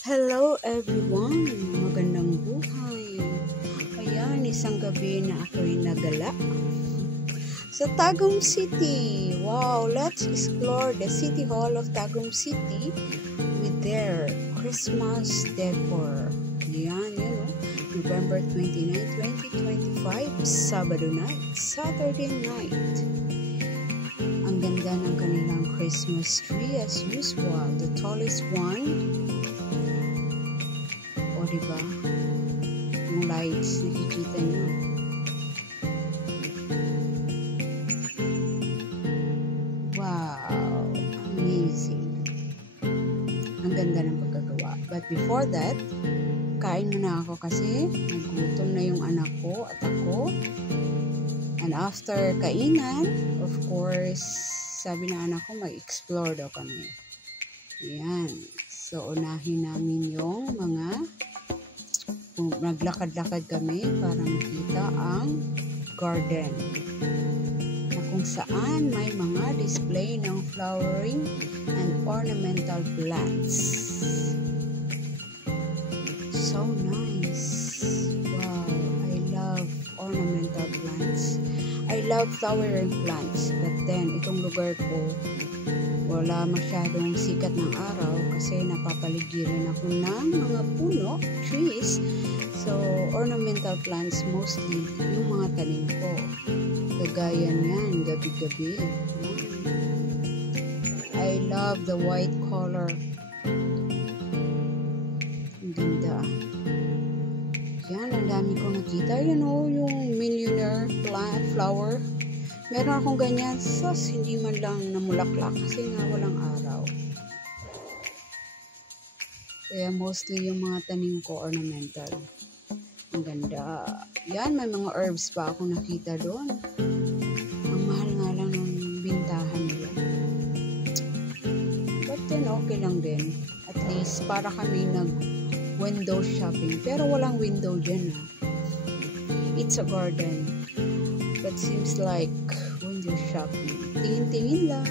Hello everyone! Magandang buhay! Ayan, isang gabi na ako'y nagala sa Tagum City. Wow! Let's explore the City Hall of Tagum City with their Christmas decor. Ayan, yun o. November 29, 2025, Sabado night, Saturday night. Ang ganda ng kanilang Christmas tree as usual. The tallest one. O diba? Yung lights, nakikita nyo. Wow! Amazing! Ang ganda ng pagkagawa. But before that, kain muna ako kasi nagutom na yung anak ko at ako. And after kainan, of course, sabi na anak ko, mag-explore daw kami. Ayan. So, unahin namin yung mga naglakad-lakad kami para makita ang garden na kung saan may mga display ng flowering and ornamental plants. So nice! Wow! I love ornamental plants. I love flowering plants. But then, itong lugar ko, wala masyadong sikat ng araw kasi napapaligiran ako ng mga puno, trees. So, ornamental plants mostly yung mga tanim ko. Kagaya niyan, gabi-gabi. I love the white color. Ang ganda. Yan, ang dami kong nakita. Yan o, yung millionaire plant, flower. Meron akong ganyan, sus, hindi man lang namulaklak kasi nga walang araw. Kaya mostly yung mga tanim ko ornamental. Ang ganda. Yan, may mga herbs pa akong nakita doon. Ang mahal nga lang ng bintahan nila. But then, okay lang din. At least, para kami nag-window shopping. Pero walang window dyan, ha. It's a garden. That seems like window shopping. Tingin-tingin lang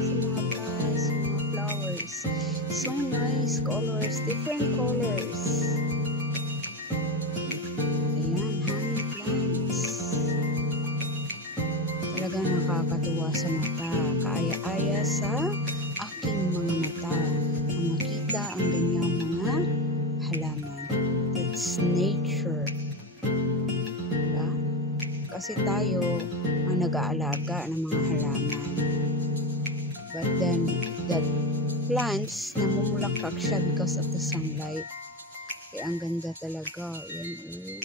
sa mga plants, mga flowers. So nice colors, different colors. Ayan, hanging plants. Talagang nakakatuwa sa mata. Kaaya-aya sa aking mga mata na makita ang ganyang mga halaman. That's nature. Kasi tayo ang nag-aalaga ng mga halaman. But then, that plants, namumulaklak siya because of the sunlight. Kaya ang ganda talaga. Yan,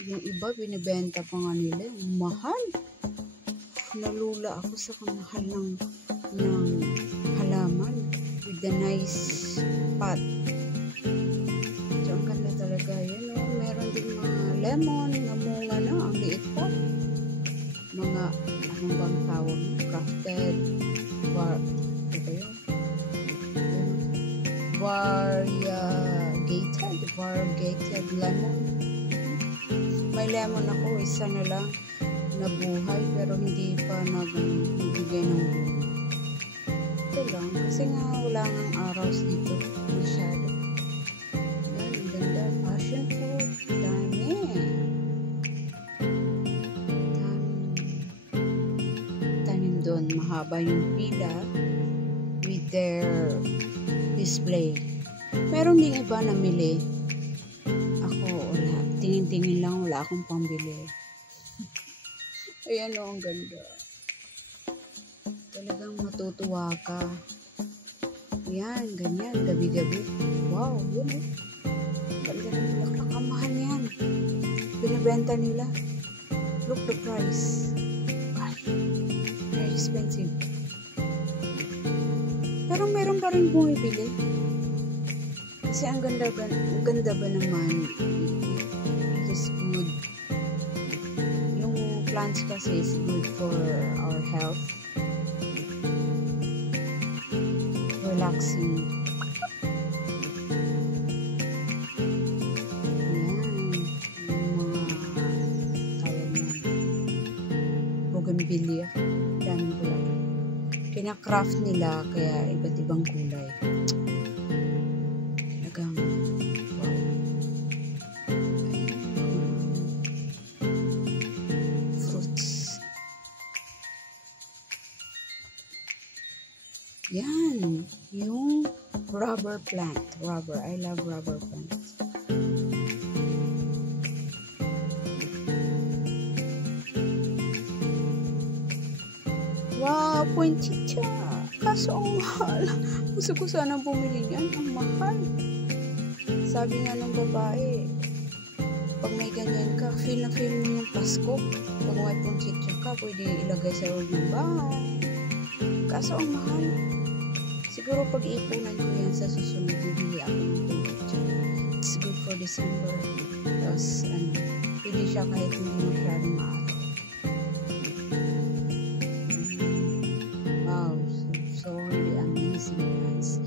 yung iba, binibenta pa nga nila. Mahal. Nalula ako sa kamahal ng halaman with the nice pot. So, ang ganda talaga. Yan, meron din mga lemon na munga na. Ang liit pa. Mga anong bang tawag, crafted variegated lemon. May lemon ako, isa na lang nabuhay pero hindi pa nagbigay ng bunga. Ito lang kasi nga wala nang araw dito masyado. Yan, ang ganda, passion fruit, dami. Doon mahaba yung pila with their display. Meron ding iba namili. Ako, wala. Tingin-tingin lang, wala akong pambili. Ayan o, ang ganda. Talagang matutuwa ka. Ayan, ganyan, gabi-gabi. Wow, yun o. Ganda ng bulaklak. Ang mahal yan. Binibenta nila. Look the price. Expensive. Pero meron pa rin bumibili. Kasi ang ganda ba naman, it is good. Yung plants kasi is good for our health. Relaxing. Ayan. Yung mga tawag na bougainvillea. Daming bulaklak. Kina-craft nila kaya iba't ibang kulay. Talagang Yan, yung rubber plant. Rubber, I love rubber plants. Wow, poinsettia. Kaso ang mahal. Gusto ko sana bumili niyan. Ang mahal. Sabi nga ng babae, pag may ganyan ka, feel na feel mo yung Pasko. Pag may poinsettia ka, pwede ilagay sa loob ng bahay. Kaso ang mahal. Siguro pag-iipunan ko yan sa susunod, bibili ako ng poinsettia. It's good for December. Tapos, pwede siya kahit hindi masyadong maaraw. Wow, so really amazing plants.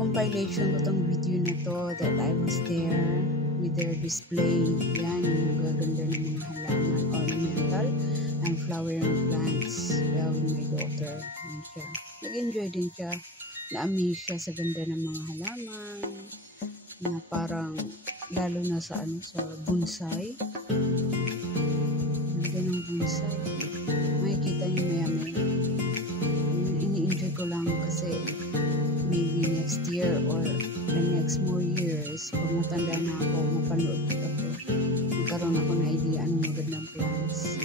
Compilation ko tong video na to that I was there with their display. Yan, yung gaganda ng mga halaman, ornamental and flowering plants. Well, with my daughter. Yan siya. Nag-enjoy din siya. Na-amaze siya sa ganda ng mga halaman. Na parang, lalo na sa sa bonsai. Ganda ng bonsai. Makikita niyo maya-maya. Ini-enjoy ko lang kasi maybe next year or the next more years, pag matanda na ako, mapanood ko ito. Magkaroon ako na idea anong magandang plants.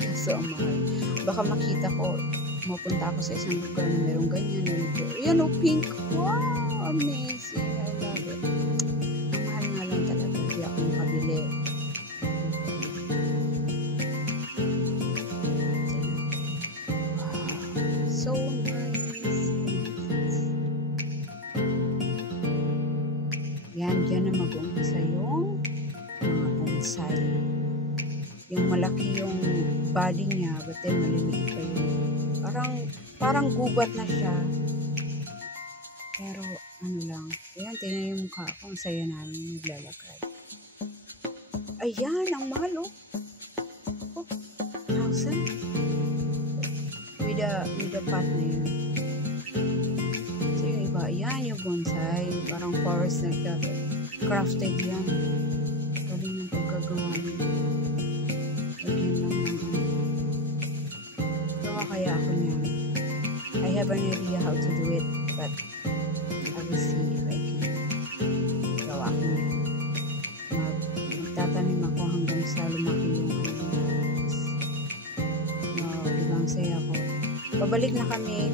Kaso ang mahal. Baka makita ko, mapunta ako sa isang lugar na merong ganyan na lugar. Yan o, pink. Wow! Amazing. I love it. Ang mahal nga lang talaga. Hindi ako makabili. Wow. So nice. Yan, dyan na mag-umpisa yung mga bonsai. Yung malaki yung body niya, but then maliliit pa yun. Parang gubat na siya. Pero, ano lang. Ayan, tingnan yung mukha ko. Ang saya namin naglalakad. Ayan, ang mahal, oh. Oh, 1,000. With the pot na yun. So, yung iba, ayan yung bonsai. Parang forest na siya. Crafted yan. Galing ng pagkagawa niya. Lagyan lang ng gawa kaya ako niya. I have an idea how to do it, but I will see if I can gawa ko niya. Magtatanim ako hanggang sa lumaki yung wow, diba ang saya ko. Pabalik na kami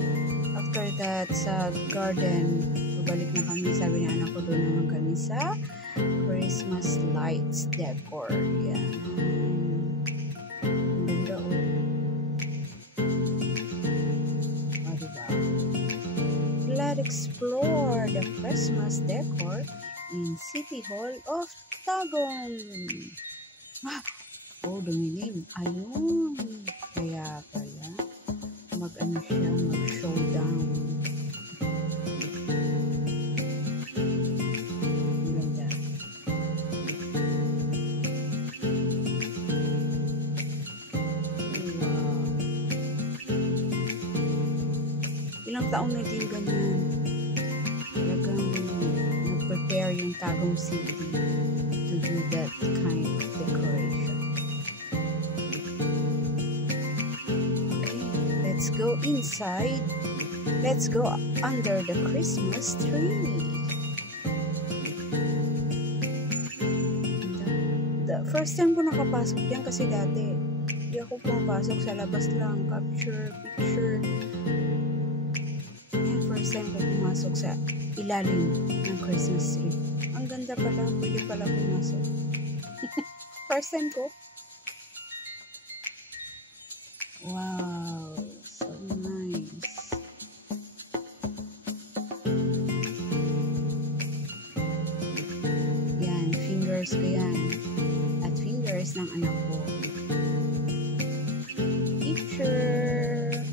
after that sa garden. Pabalik na kami, sabi na anak ko, doon naman kami sa Christmas lights decor. Yan. Ang ganda, oh. Oh, diba? Let's explore the Christmas decor in City Hall of Tagum. Ah! Oh, dumilim. Ayun. Kaya pala, mag-ano siya, mag-showdown. Ganda. Wow. Ilang taon na din ganyan. Talagang nag-prepare yung Tagum City to do that kind of decoration. Let's go inside. Let's go under the Christmas tree. The first time ko nakapasok yan kasi dati hindi ako pumapasok sa labas lang, capture, picture. Yan, first time ko pumasok sa ilalim ng Christmas tree. Ang ganda pala, pwede pala pumasok. First time ko. Wow, so nice. Yan, fingers ko yan. At fingers ng anak ko. Picture.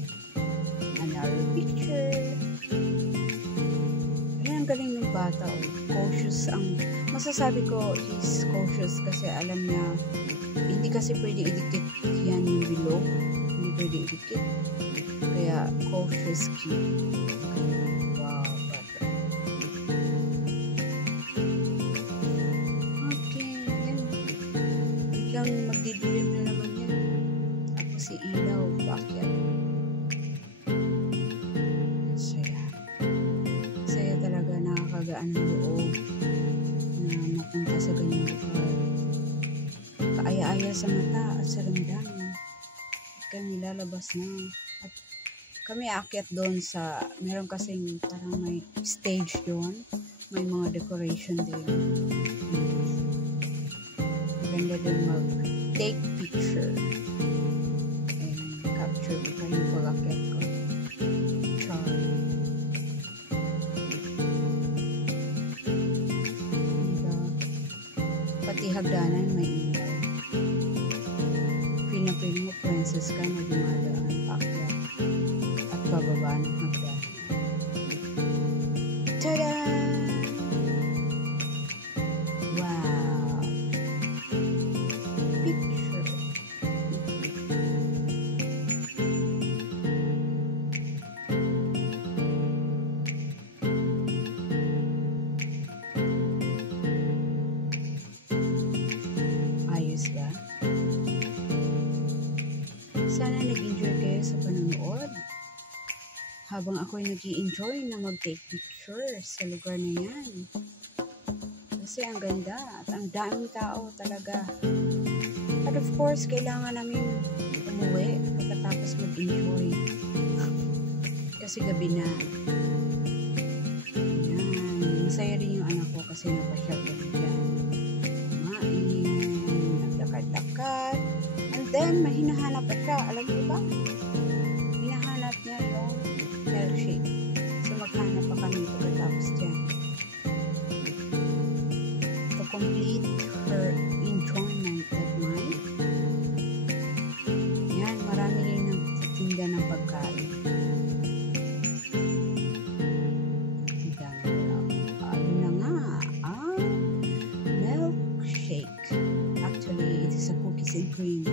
Another picture. Ayan, ang galing ng bata. Oh. Cautious ang, masasabi ko, he's cautious kasi alam niya, hindi kasi pwede idikit yan yung below. Pwede idikit. Kaya, cautious kid. Wow, bata. Okay, yan. Biglang magdidilim na naman yan. Tapos si ilaw, bakit? kagaan ng loob na mapunta sa ganyang lugar. Kaaya-aya sa mata at sa damdamin. Kami lalabas na. At kami aakyat doon sa, meron kasing parang may stage doon. May mga decoration din. Maganda din mag-take picture. And capture ko yung pag-akyat ko. Char. Pati hagdanan may ilaw. Feel mo princess ka na dumadaan paakyat at bababa ng hagdanan. Tada! Wow! Picture. Ayos ba? Sana nag-enjoy kayo sa panonood. Habang ako'y nag-i-enjoy na mag-take pictures sa lugar na yan. Kasi ang ganda at ang daming tao talaga. At of course, kailangan namin umuwi pagkatapos mag-enjoy. Kasi gabi na. Ayan. Masaya rin yung anak ko kasi napasyal kami dyan. Kumain, naglakad-lakad. And then, may hinahanap pa siya. Alam mo ba? Hinahanap niya yung milkshake. So, maghanap pa kami pagkatapos dyan. To complete her enjoyment that night. Yan, marami rin nagtitinda ng pagkain. Ayun na nga, ang milkshake. Actually, it is a cookies and cream.